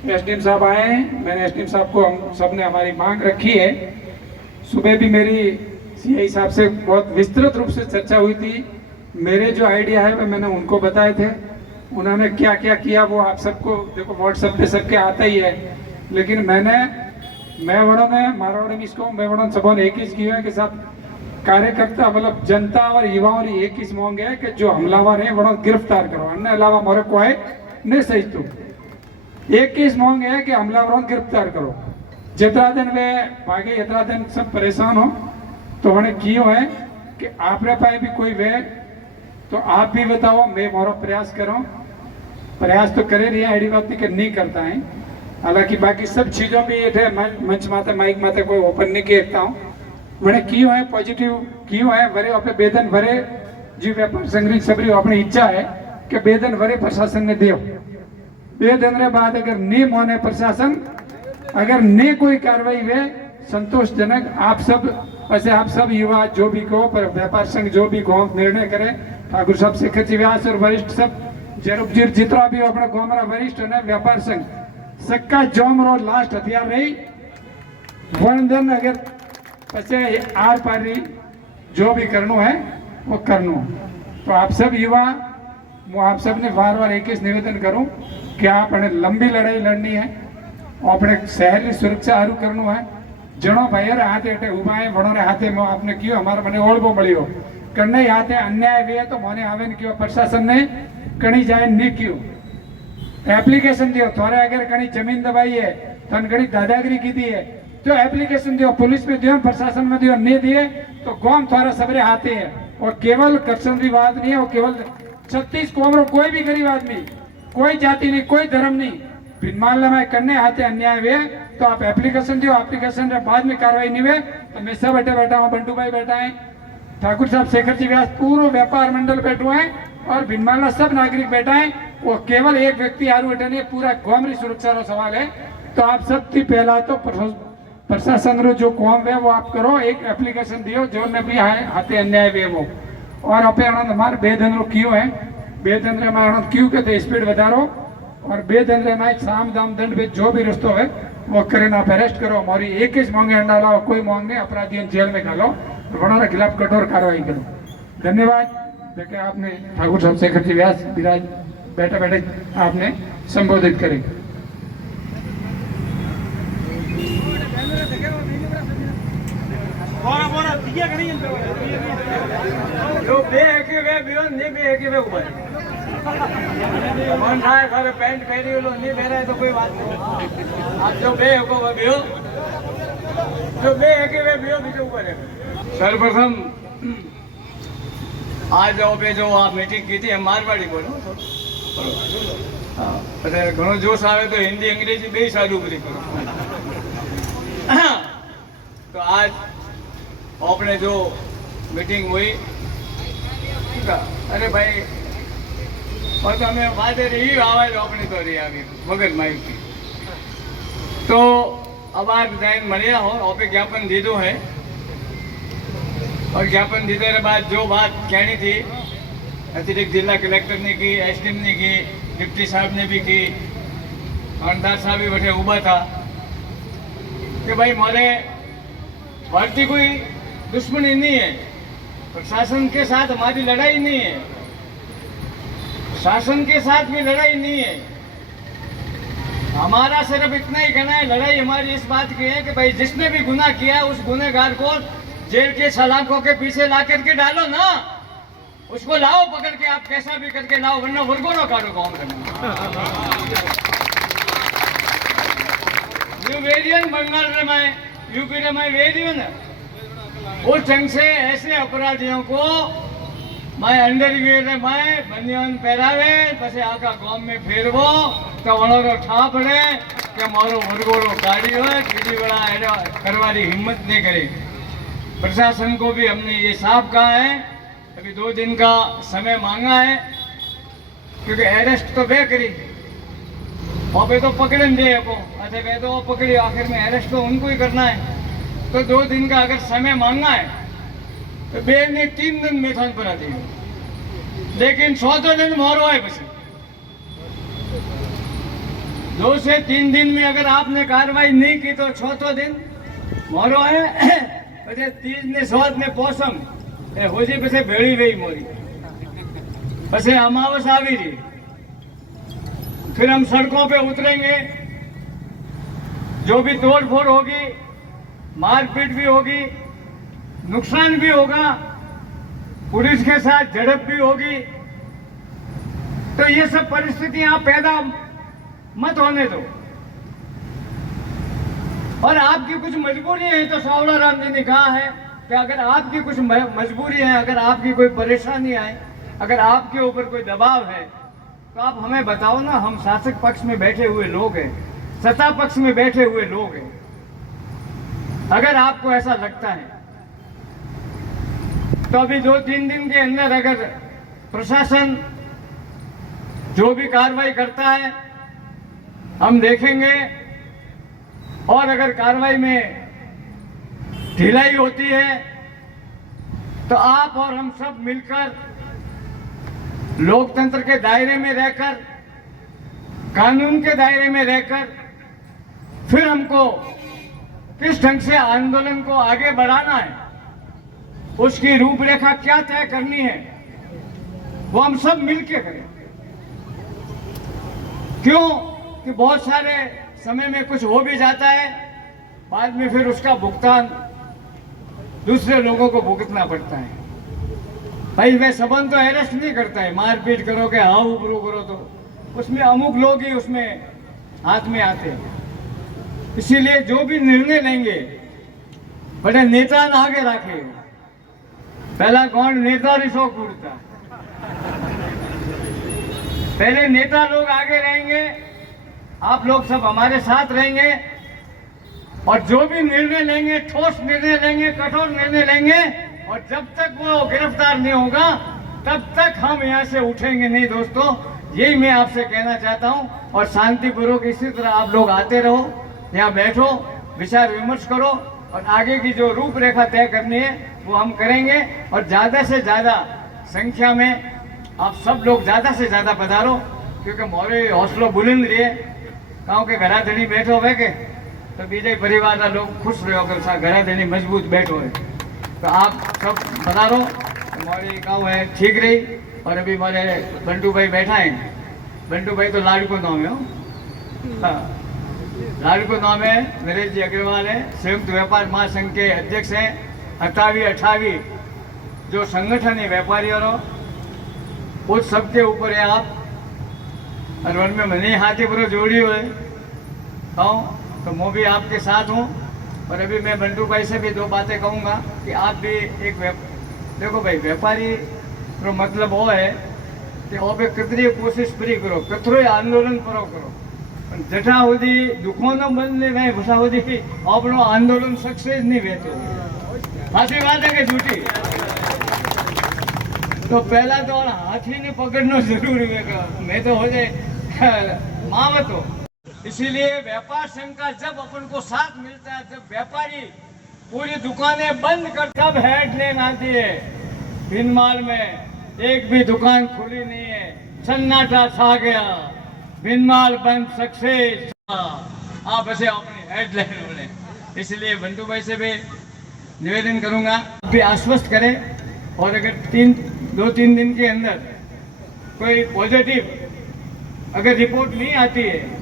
SDM साहब आए हैं। मैंने एसडीएम साहब को, हम सब ने हमारी मांग रखी है। सुबह भी मेरी सीआई साहब से बहुत विस्तृत रूप से चर्चा हुई थी। मेरे जो आइडिया है वो मैंने उनको बताए थे। उन्होंने क्या क्या किया वो आप सबको देखो व्हाट्सएप पे सबके आता ही है। लेकिन मैं वड़ों ने मारवाड़ी मिसको मैं वड़ों सबों एक ही किया है के साथ कार्यकर्ता मतलब जनता और युवाओं ने एक ही मांग है कि जो हमलावर है वड़ों गिरफ्तार करो। अन्य अलावा मोरे कोई नहीं सही तू एक ही मांग है कि हमलावरों गिरफ्तार करो। जितना दिन वे भागे इतना दिन सब परेशान हो तो उन्हें क्यों है कि आप पाए भी कोई वे तो आप भी बताओ। मैं मोरा प्रयास करो, प्रयास तो करे रही है, ऐसी बात नहीं कि नहीं करता है। हालांकि बाकी सब चीज़ों में ये मंच माते माइक माते कोई ओपन नहीं करता हूँ। मैंने क्यों है पॉजिटिव क्यों है वरे अपने बेदन भरे जी व्यापार संग्रह सबरी अपनी इच्छा है कि बेदन भरे प्रशासन ने दियो। बेदन रे बाद अगर नहीं मोने प्रशासन अगर नहीं कोई कार्रवाई वे संतोषजनक आप सब युवा जो भी कहो पर व्यापार संघ जो भी गाँव निर्णय करे ठाकुर साहब शेखर जी व्यास और वरिष्ठ सब जरूर जितना भी अपना गाँव में वरिष्ठ है व्यापार संघ सक्का जोम रो लास्ट हथियार रही वन अगर पचे आर पार रही जो भी करना है वो करना। तो आप सब युवा मैं आप सब ने बार एक ही निवेदन करूं कि आप लंबी लड़ाई लड़नी है और अपने शहर की सुरक्षा हारू करना है। जनो भाई हाथे अटे उभा है वड़ो रे हाथे में आपने क्यों हमारा मैंने ओळखो मळ्यो कन्ने हाथे अन्याय वे तो मोने आवे क्यों प्रशासन ने कणी जाए नहीं क्यों एप्लीकेशन दियो थोड़े अगर कणी जमीन दबाई है तो कणी दादागिरी की दी है तो एप्लीकेशन दियो पुलिस में दियो प्रशासन में दियो नहीं दिए तो गौम थोड़ा सबरे हाथे है। और केवल कर्षण की बात नहीं है, वो केवल 36 कौमरों कोई भी गरीब आदमी कोई जाति नहीं कोई धर्म नहीं भिन्नमाल में करने हाथे अन्याय वे तो आप एप्लीकेशन दियो। एप्लीकेशन के बाद में कार्रवाई नहीं हुए तो मैं सब बैठा हूँ, बंटू भाई बैठा है, ठाकुर साहब शेखर जी व्यास पूरा व्यापार मंडल बैठो है और भिन्नमाल सब नागरिक बैठा है। वो केवल एक व्यक्ति आरू बैठे नहीं पूरा कौम की सुरक्षा का सवाल है। तो आप सबसे पहला तो प्रशासन रो जो कौम है वो आप करो एक एप्लीकेशन दियो जो ने भी हाथे अन्याय वे वो और अपने हमारे बेधन रो क्यों है बेधन रे में क्यों के स्पीड વધારો और बेधन रे में साम दाम दंड पे जो भी रस्तो है वो करे आप अरेस्ट करो। हमारी एक ही मांग है अंडा लाओ कोई मांग नहीं अपराधियों जेल में डालो वड़ों के खिलाफ कठोर कार्रवाई करो। धन्यवाद। देखिए आपने ठाकुर साहब शेखर जी व्यास विराज बैठे बैठे आपने संबोधित करें। जो बेहकी वे बियो नहीं बेहकी वे ऊपर मन थाय करे पैंट पहरी लो नहीं पहरा तो कोई बात नहीं। आप जो बेहको वे बियो जो बेहकी वे बियो भी ऊपर है। सर्वप्रथम आज जो आप मीटिंग की थी मारवाड़ी बोलो हाँ घणो जोश आवे तो हिंदी अंग्रेजी बे सारू करी करो। तो आज आपने जो मीटिंग हुई अरे भाई और तो हमें बात रही आवाज अपनी तो रही आगे मगज माई की। तो अब आप जैन मरिया हो आप ज्ञापन दीदो है और ज्ञापन दीदे के बाद जो बात कहनी थी अतिरिक्त जिला कलेक्टर ने की, एसडीएम ने की, डिप्टी साहब ने भी की, थानेदार साहब भी बैठे उबा था कि भाई मारे भारतीय कोई दुश्मनी नहीं है, प्रशासन के साथ हमारी लड़ाई नहीं है, शासन के साथ भी लड़ाई नहीं है। हमारा सिर्फ इतना ही कहना है लड़ाई हमारी इस बात की है कि भाई जिसने भी गुनाह किया उस गुनहगार को जेल के सलाखों के पीछे ला करके डालो ना, उसको लाओ पकड़ के आप कैसा भी करके लाओ वरना वर्गो ना काटो गाँव में। वेरियन बंगाल में यूपी में वेरियन उस ढंग से ऐसे अपराधियों को मैं अंडरवियर में बनियान पहरावे पछे आखा गांव में फेरवो तो वणो ठा पड़े कि मारो वर्गोड़ो काढ़ियो है किसी बड़ा ऐसा करवारी हिम्मत नहीं करे। प्रशासन को भी हमने ये साफ कहा है अभी 2 दिन का समय मांगा है क्योंकि अरेस्ट तो बे करी और तो पकड़े दे को अच्छा वे तो पकड़ी आखिर में अरेस्ट तो उनको ही करना है। तो 2 दिन का अगर समय मांगा है तो बे ने 3 दिन मैदान पर आ दी लेकिन 100 दिन मोरो है बस 2 से 3 दिन में अगर आपने कार्रवाई नहीं की तो चौथो दिन मोरो है પછી 30 ને 100 ને પોસમ એ હોજી પછી ભેળી ગઈ મોરી પછી अमावस આવી रही फिर हम सड़कों पे उतरेंगे जो भी तोड़ फोड़ होगी मारपीट भी होगी नुकसान भी होगा पुलिस के साथ झड़प भी होगी तो ये सब परिस्थितियां पैदा मत होने दो और आपकी कुछ मजबूरी है तो सावड़ा राम जी ने कहा है कि अगर आपकी कुछ मजबूरी है अगर आपकी कोई परेशानी आए अगर आपके ऊपर कोई दबाव है तो आप हमें बताओ ना हम शासक पक्ष में बैठे हुए लोग हैं सत्ता पक्ष में बैठे हुए लोग हैं अगर आपको ऐसा लगता है तो अभी 2-3 दिन के अंदर अगर प्रशासन जो भी कार्रवाई करता है हम देखेंगे और अगर कार्रवाई में ढिलाई होती है तो आप और हम सब मिलकर लोकतंत्र के दायरे में रहकर कानून के दायरे में रहकर फिर हमको किस ढंग से आंदोलन को आगे बढ़ाना है उसकी रूपरेखा क्या तय करनी है वो हम सब मिलके करें क्यों कि बहुत सारे समय में कुछ हो भी जाता है बाद में फिर उसका भुगतान दूसरे लोगों को भुगतना पड़ता है भाई वे सबन तो अरेस्ट नहीं करता है मारपीट करो के हाँ उबरू करो तो उसमें अमुक लोग ही उसमें हाथ में आते हैं इसीलिए जो भी निर्णय लेंगे बड़े नेता आगे रखे पहला कौन नेता रिसो कूदता पहले नेता लोग आगे रहेंगे आप लोग सब हमारे साथ रहेंगे और जो भी निर्णय लेंगे ठोस निर्णय लेंगे कठोर निर्णय लेंगे और जब तक वो गिरफ्तार नहीं होगा तब तक हम यहाँ से उठेंगे नहीं दोस्तों यही मैं आपसे कहना चाहता हूँ और शांतिपूर्वक इसी तरह आप लोग आते रहो यहाँ बैठो विचार विमर्श करो और आगे की जो रूपरेखा तय करनी है वो हम करेंगे और ज़्यादा से ज़्यादा संख्या में आप सब लोग ज़्यादा से ज़्यादा पधारो क्योंकि मोरे हौसलो बुलंद रहे गाँव के घराधणी बैठो हुए के तो बीजे परिवार ना लोग खुश रहो कि घराधणी मजबूत बैठो है तो आप सब पधारो हमारी गाँव है ठीक रही और अभी हमारे बंटू भाई बैठा है बंटू भाई तो लाडको नाम है हाँ लाडको नाम है नरेश जी अग्रवाल है संयुक्त व्यापार महासंघ के अध्यक्ष हैं 28 जो संगठन है व्यापारियों उस सबके ऊपर है आप और वन में मनी हाथी पर जोड़ी हुए कहूँ तो मैं भी आपके साथ हूँ और अभी मैं बंटू भाई से भी 2 बातें कहूँगा कि आप भी एक देखो भाई व्यापारी तो मतलब वो है कि अब कितनी कोशिश पूरी करो कतरो आंदोलन करो जटा होती दुकानों बंद नहीं भाई भूसा होती अपनो आंदोलन सक्सेस नहीं वेतो साची बात है कि झूठी तो पहला तो हाथी ने पकड़ना जरूरी है मैं तो हो जाए मावत हो इसीलिए व्यापार संघ का जब अपन को साथ मिलता है जब व्यापारी पूरी दुकानें बंद कर तब हेडलाइन आती है भिनमाल में एक भी दुकान खुली नहीं है सन्नाटा छा गया भिनमाल बंद सक्सेस आप ऐसे अपनी हेडलाइन बोले इसलिए बंटू भाई से भी निवेदन करूंगा भी आश्वस्त करें और अगर 2-3 दिन के अंदर कोई पॉजिटिव अगर रिपोर्ट नहीं आती है